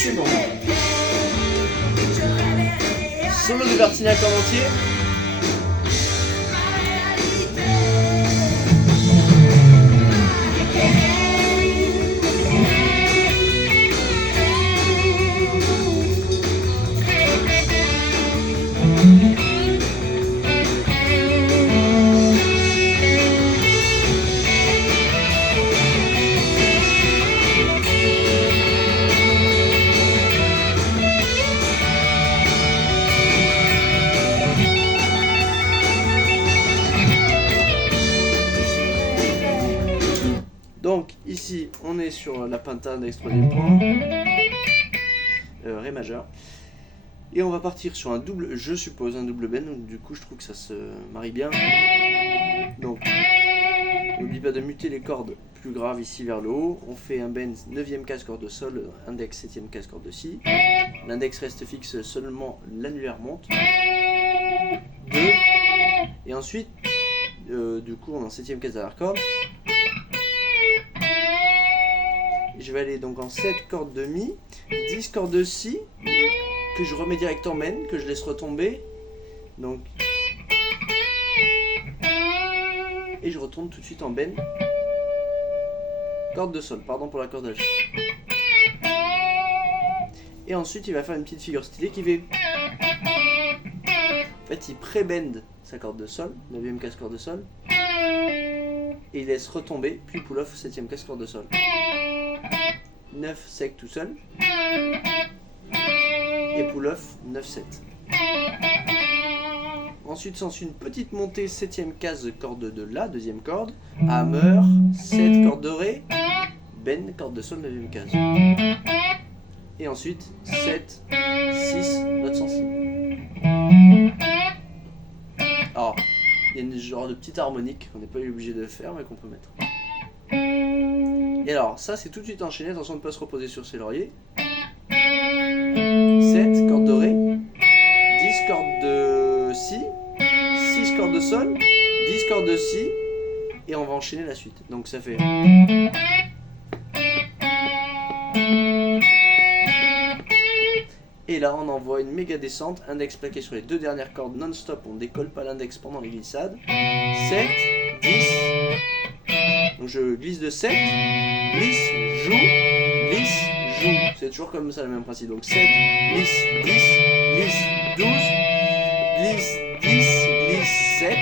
secondes. Solo de Bertignac en entier. Donc ici on est sur la pentaindex troisième point, Ré majeur, et on va partir sur un double, je suppose un double bend, donc du coup je trouve que ça se marie bien. Donc n'oublie pas de muter les cordes plus graves ici vers le haut. On fait un bend 9e case corde de sol, index 7e case corde de si, l'index reste fixe, seulement l'annulaire monte, 2, et ensuite du coup on est en 7e case derrière corde. Je vais aller donc en 7 cordes de mi, 10 cordes de si, que je remets direct en bend, que je laisse retomber. Donc, et je retourne tout de suite en bend. Corde de sol, pardon pour la corde H. Et ensuite il va faire une petite figure stylée qui fait... En fait il pré-bend sa corde de sol, 9e case corde de sol. Et il laisse retomber, puis pull-off 7e case corde de sol. 9 sec tout seul. Et pull-off 9-7. Ensuite s'ensuit une petite montée 7e case corde de la, deuxième corde. Hammer, 7 corde de Ré. Bend, corde de sol, 9e case. Et ensuite 7, 6, note sensible. Alors, il y a une genre de petite harmonique qu'on n'est pas obligé de faire mais qu'on peut mettre. Et alors, ça c'est tout de suite enchaîné, attention de ne pas se reposer sur ses lauriers. 7 cordes de Ré, 10 cordes de Si, 6 cordes de Sol, 10 cordes de Si, et on va enchaîner la suite. Donc ça fait... Et là on envoie une méga descente, index plaqué sur les deux dernières cordes non-stop, on décolle pas l'index pendant les glissades. 7, 10... Donc je glisse de 7, glisse, joue, glisse, joue. C'est toujours comme ça le même principe. Donc 7, glisse, 10, glisse, 12, glisse, 10, glisse, 7.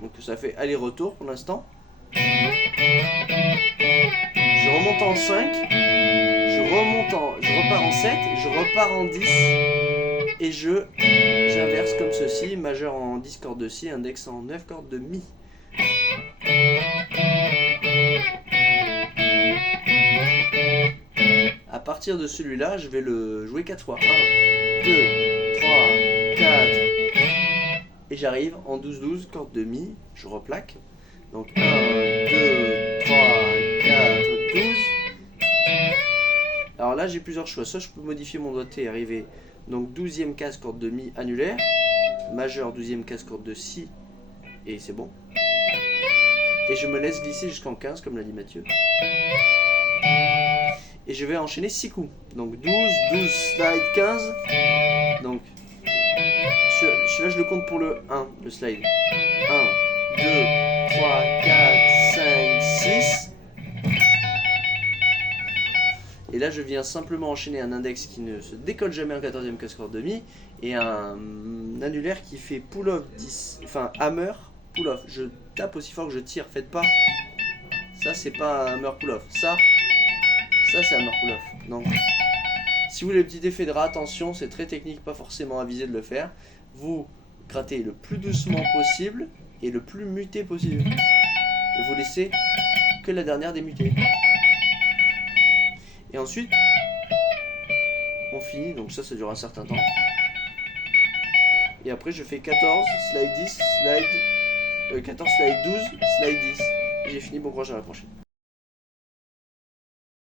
Donc ça fait aller-retour pour l'instant. Je remonte en 5, je repars en 7, je repars en 10. Et j'inverse comme ceci, majeur en 10 cordes de Si, index en 9 cordes de Mi. À partir de celui-là, je vais le jouer 4 fois. 1, 2, 3, 4. Et j'arrive en 12-12, corde de Mi, je replaque. Donc 1, 2, 3, 4, 12. Alors là, j'ai plusieurs choix. Soit je peux modifier mon doigté et arriver donc 12e case corde de Mi annulaire, majeur 12e case corde de Si, et c'est bon. Et je me laisse glisser jusqu'en 15, comme l'a dit Mathieu. Et je vais enchaîner 6 coups. Donc 12, 12, slide, 15. Donc, celui-là je le compte pour le 1, le slide. 1, 2, 3, 4, 5, 6. Et là je viens simplement enchaîner un index qui ne se décolle jamais en 14e case corde de Mi. Et un annulaire qui fait pull-off 10, enfin hammer, pull-off. Je tape aussi fort que je tire, faites pas. Ça c'est pas hammer pull-off. Ça c'est hammer pull-off. Donc, si vous voulez le petit effet de rat, attention, c'est très technique, pas forcément avisé de le faire. Vous grattez le plus doucement possible et le plus muté possible. Et vous laissez que la dernière démutée. Et ensuite, on finit, donc ça dure un certain temps. Et après je fais 14, slide 10, slide 14, slide 12, slide 10. Et j'ai fini, bon courage à la prochaine.